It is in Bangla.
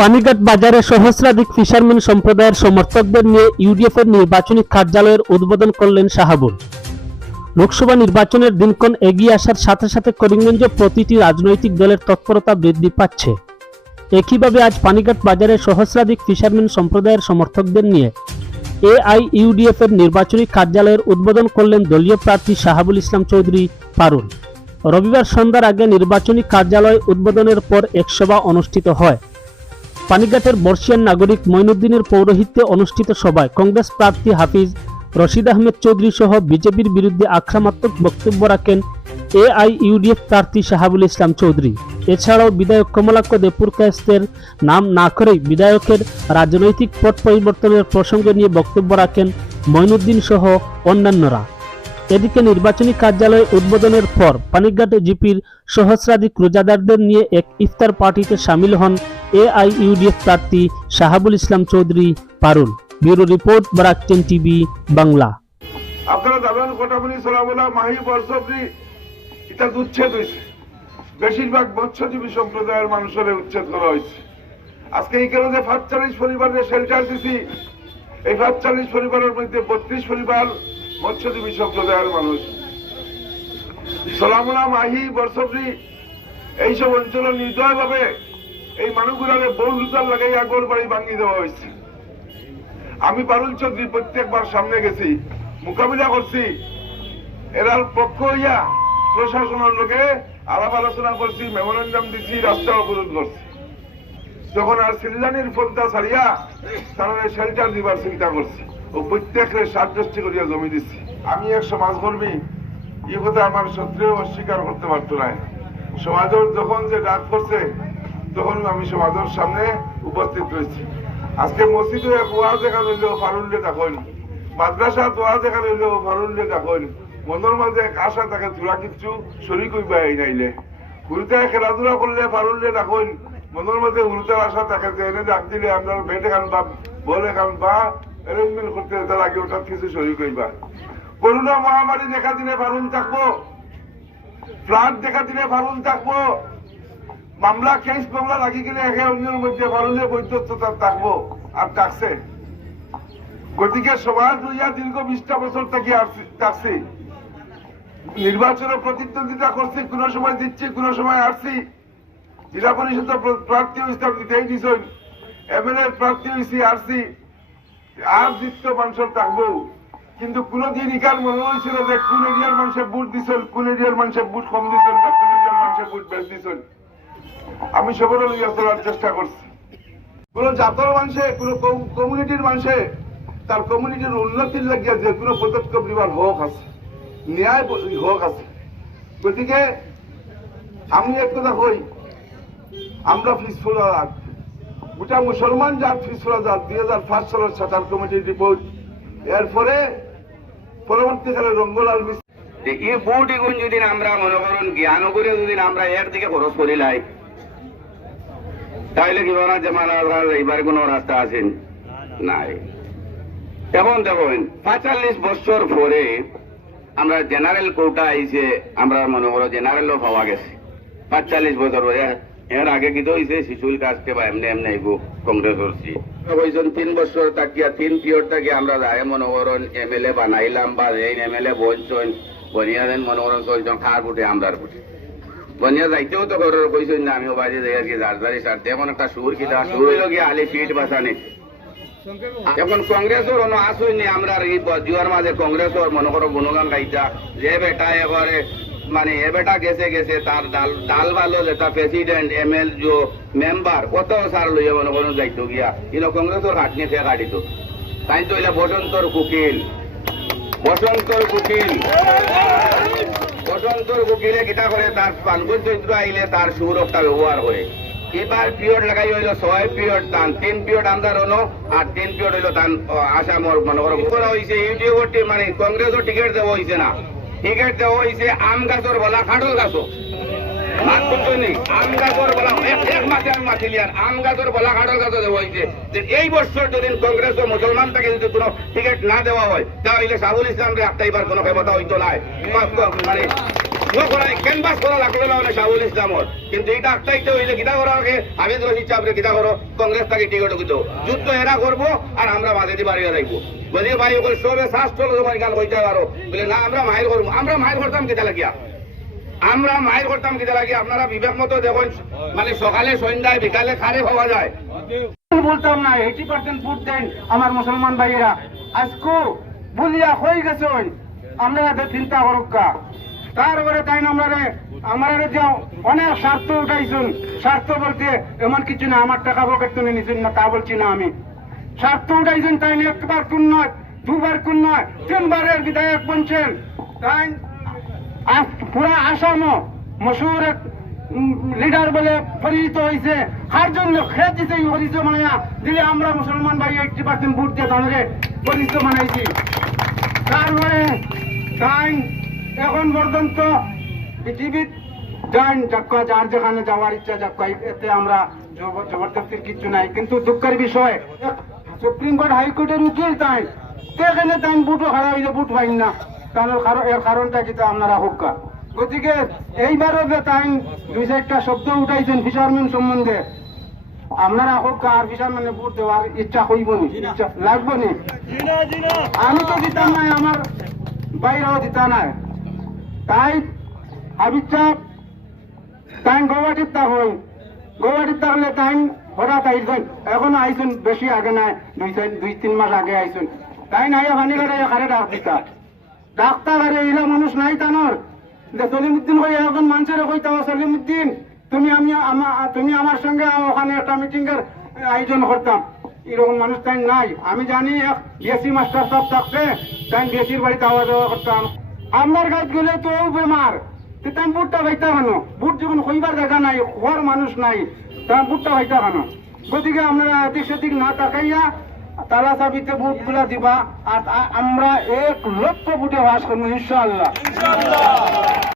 পানিঘাট বাজারে সহস্রাধিক ফিশারম্যান সম্প্রদায়ের সমর্থকদের নিয়ে ইউডিএফ এর নির্বাচনী কার্যালয়ের উদ্বোধন করলেন শাহাবুল। লোকসভা নির্বাচনের দিনক্ষণ এগিয়ে আসার সাথে সাথে করিমগঞ্জে প্রতিটি রাজনৈতিক দলের তৎপরতা বৃদ্ধি পাচ্ছে। একইভাবে আজ পানিঘাট বাজারে সহস্রাধিক ফিশারম্যান সম্প্রদায়ের সমর্থকদের নিয়ে এআইইউডিএফ এর নির্বাচনী কার্যালয়ের উদ্বোধন করলেন দলীয় প্রার্থী শাহাবুল ইসলাম চৌধুরী পারুল। রবিবার সন্ধ্যার আগে নির্বাচনী কার্যালয় উদ্বোধনের পর এক সভা অনুষ্ঠিত হয়। পানিঘাটের বর্ষিয়ান নাগরিক মঈনুদ্দিনের পৌরোহিত্যে অনুষ্ঠিত সভায় কংগ্রেস প্রার্থী হাফিজ রশিদ আহমেদ চৌধুরী সহ বিজেপির বিরুদ্ধে আক্রমণাত্মক বক্তব্য রাখেন এআইইউডিএফ প্রার্থী শাহাবুল ইসলাম চৌধুরী। এছাড়াও বিধায়ক কমলাক্ষ দেপুর কাস্তের নাম না করেই বিধায়কের রাজনৈতিক পট পরিবর্তনের প্রসঙ্গ নিয়ে বক্তব্য রাখেন মঈনুদ্দিন সহ অন্যান্যরা। এদিকে নির্বাচনী কার্যালয় উদ্বোধনের পর পানিঘাট জিপির সহস্রাধিক রোজাদারদের নিয়ে এক ইফতার পার্টিতে সামিল হন এআইইউডিএফ প্রার্থী Shahabul Islam Chowdhury Parul. Bureau report, Barak Ten TV, Bangla. আপনারা জানেন কোটামুনি সোলাবলা মাহি বর্ষবরি এটা উচ্ছেদ হয়েছে। বেশিরভাগ মৎস্যজীবী সম্প্রদায়ের মানুষের উচ্ছেদ করা হয়েছে। আজকে এই কারণে সাতচল্লিশ পরিবারের শেল্টার দিছি। এই সাতচল্লিশ পরিবারের মধ্যে বত্রিশ পরিবার মৎস্যজীবী সম্প্রদায়ের মানুষ। সোলামুলা মাহি বর্ষবরি এইসব অঞ্চলে নির্দয়ভাবে এই মানুষগুলাকে বউ লুতার লাগাই আগর বাড়ি ভাঙিয়ে দেওয়া হয়েছে। আমি পারুল চৌধুরী প্রত্যেকবার সামনে গেছি, মোকাবিলা করছি। এরার পক্ষ হইয়া প্রশাসনের লোকে আলাপ আলোচনা করছি, মেমোরেন্ডাম দিচ্ছি রাস্তা অবরোধ করছি। যখন আর সিলিজানির ফোনটা ছাড়িয়া তারা শেল্টার দিবার চিন্তা করছি। ও প্রত্যেকের সাতষ্টি করিয়া জমি দিচ্ছি আমি এক সমাজকর্মী, এই কথা আমার সত্ত্বেও অস্বীকার করতে পারতো না সমাজের যখন যে ডাক করছে তখন আমি সমাজের সামনে উপস্থিত রয়েছি। আজকে মসজিদে এক ওয়াজ দেখা রইল ফারুল্লে দেখেন। মাদ্রাসা তোয়া দেখা রইল ফারুল্লে দেখেন। মনের মাঝে এক আশা তাকে তুলা কিচ্ছু শরীর কইবা এই নাইলে। হুরুতায় খেলাধুলা করলে ফারুল্লে দেখেন। মনের মাঝে হুরুতার আশা তাকে যে, এনে ডাক দিলে আমরা বেটে খান বা বলে খান বা এরকম করতে তার আগে ওটা কিছু শরীর কইবা করোনা মহামারী দেখা দিলে থাকব। ফ্লাড দেখা দিলে থাকব। মামলা কেস মামলা লাগি গেলে একে অন্যের মধ্যে থাকব। আর থাকছে। গতিকে সমাজ লইয়া দীর্ঘ বিশটা বছর থেকে থাকছি। নির্বাচনে প্রতিদ্বন্দ্বিতা করছি, কোন সময় দিচ্ছি, কোন সময় আসছি জেলা পরিষদ প্রার্থী হয়েছে দিতেই দিছেন। এমএলএ প্রার্থী হয়েছি আসছি আর জিতত মানুষের থাকব। কিন্তু কোনদিন ইকার মনে হয়েছিল যে কোন এরিয়ার মানুষের ভোট দিছেন কোন এরিয়ার মানুষের বুট কম দিছেন বা কোন এরিয়ার মানুষের বুট বেশ দিছেন। আমি সবার লইয়া চলার চেষ্টা করছি। কোন জাতর মানুষে, কোন কমিউনিটির মানুষে, তার কমিউনিটির উন্নতির লাগিয়া যে কোনো পদক্ষেপ নেবার হক আছে, ন্যায় হক আছে। গতিকে, আমি এক কথা কই, আমরা ফিসফুলা জাত গোটা মুসলমান জাত ফিসফুলা জাত দুই হাজার পাঁচ সালের সাঁতার কমিটির রিপোর্ট। এরপরে পরবর্তীকালে রঙ্গলাল এই যদি আমরা মনে করুন জ্ঞান করে আমরা এর দিকে খরচ করি কি বলা মানে এইবার কোন রাস্তা আছেন? নাই। এখন দেখুন পাঁচাল্লিশ বছর পরে আমরা জেনারেল কোটা আইছে আমরা মনে করো জেনারেলও পাওয়া গেছে। পাঁচচল্লিশ বছর পরে এর আগে কি হয়েছে শিশুল কাজকে বা এমনি এমনি আইব কংগ্রেস করছি। হয়েছেন তিন বছর তাকিয়া তিন পিরিয়ড থাকি আমরা রায় মনে করুন এম এল এ বানাইলাম বা এই এম এল এ বলছেন বনিয়া দেন মনে করুন চলছেন খার ফুটে আমরার ফুটে বনিয়া যাইতেও তো ঘরের কইছেন না আমিও বাজে যাই আর কি দাঁড়দারি সারতে এখন একটা সুর কিনা সুর হইল গিয়ে আলি ফিট বাসানে এখন কংগ্রেসের অন্য আসুন আমরা এই জুয়ার মাঝে কংগ্রেসের মনে করো গুণগান গাইতা। যে বেটা এবারে মানে এ বেটা গেছে গেছে, তার ডাল ডাল ভালো যেটা প্রেসিডেন্ট এম এল জো মেম্বার কত সার লইয়া মনে করুন যাইতো গিয়া। কিন্তু কংগ্রেসের হাটনি ফে কাটিত তাই তো এলা বসন্তর কুকিল। বসন্তর কুকিল। বসন্তর কুকিলে কিতা করে, তার পানগুজ চৈত্র আইলে তার সুর একটা ব্যবহার হয়। এবার পিরিয়ড লাগাই হইল ছয় পিরিয়ড তান তিন পিরিয়ড আমদার হলো, আর তিন পিরিয়ড হইল তান আসামর মনে করো। করা হয়েছে ইউটিউবের মানে কংগ্রেসও টিকিট দেওয়া হয়েছে না। হয়েছে আম গাছর বলা খাটল গাছও। এই বছর যদি কংগ্রেস ও মুসলমান তাকে যদি কোনো টিকিট না দেওয়া হয়, তাহলে সাবুল ইসলামকে এবার কোনো ক্ষমতা হইতো নাই মানে মানে আমরা মায়ের করতাম আপনারা বিবেক মতো দেখুন মানে সকালে, সন্ধ্যায়, বিকালে খারে পাওয়া যায়। বলতাম না এইটি পার্সেন্ট ভোট দেন আমার মুসলমান ভাইয়েরা। আজকো বলিয়া হয়ে গেছে আমরা চিন্তা করুকা তারপরে তাই আমরা আমার যে অনেক স্বার্থ উঠাইছুন। স্বার্থ বলতে এমন কিছু না, আমার টাকা পকেট তুলে নিছুন না, তা বলছি না আমি। স্বার্থ উঠাইছেন তাই একবার কোন নয়, দুবার কোন নয়, তিনবারের বিধায়ক বলছেন তাই পুরা আসামও মশুর লিডার বলে পরিচিত হয়েছে হার জন্য খেয়ে দিতে পরিচিত বানাইয়া দিলে আমরা মুসলমান ভাই এইটটি পার্সেন্ট ভোট দিয়ে তাদের পরিচিত বানাইছি তারপরে তাই এখন পর্যন্ত পৃথিবীর যান যাক্কা যার যেখানে যাওয়ার ইচ্ছা যাক্কা এতে আমরা জবরদস্তির কিছু নাই। কিন্তু দুঃখের বিষয় সুপ্রিম কোর্ট হাইকোর্টের উকিল তাই। সেখানে তাই বুটও খারাপ হইলে বুট পাইন না। তাহলে কারণ এর কারণটা যেটা আপনারা হোকা গতিকে এইবারও যে তাই দুই চারটা শব্দ উঠাইছেন ফিশারম্যান সম্বন্ধে আপনারা হোক আর ফিশারম্যানে ভোট দেওয়ার ইচ্ছা হইব নি? লাগবো নি? আমি তো দিতাম নাই আমার বাইরেও দিতা নাই। তাই হাবিজ সাহেব তাই গৌহাটির তা হই। গৌহাটির তাহলে তাই হঠাৎ আইসুন এখন আইসুন বেশি আগে নাই, দুই দুই তিন মাস আগে আইসুন তাই নাই, হানি করে এখানে ডাক দিতা ডাক্তার আরে এইলা মানুষ নাই তানোর। যে সলিমুদ্দিন হয়ে এখন মানুষের কইতাম সলিমুদ্দিন? তুমি আমি আমা- তুমি আমার সঙ্গে ওখানে একটা মিটিং এর আয়োজন করতাম। এরকম মানুষ তাই নাই। আমি জানি এক বিএসসি মাস্টার সব থাকতে তাই বিএসসির বাড়িতে আওয়া যাওয়া করতাম। আপনার গাছ গেলে তো বেমার। তো ভাইটা বুটটা ভাইতা হানো বুট যখন হইবার জায়গা নাই, হওয়ার মানুষ নাই তেমন বুটটা ভাইতা হানো গতিকে আমরা এদিক সেদিক না তাকাইয়া তালা চাবিতে বুটগুলা দিবা, আর আমরা এক লক্ষ বুটে বাস করব ইনশাআল্লাহ।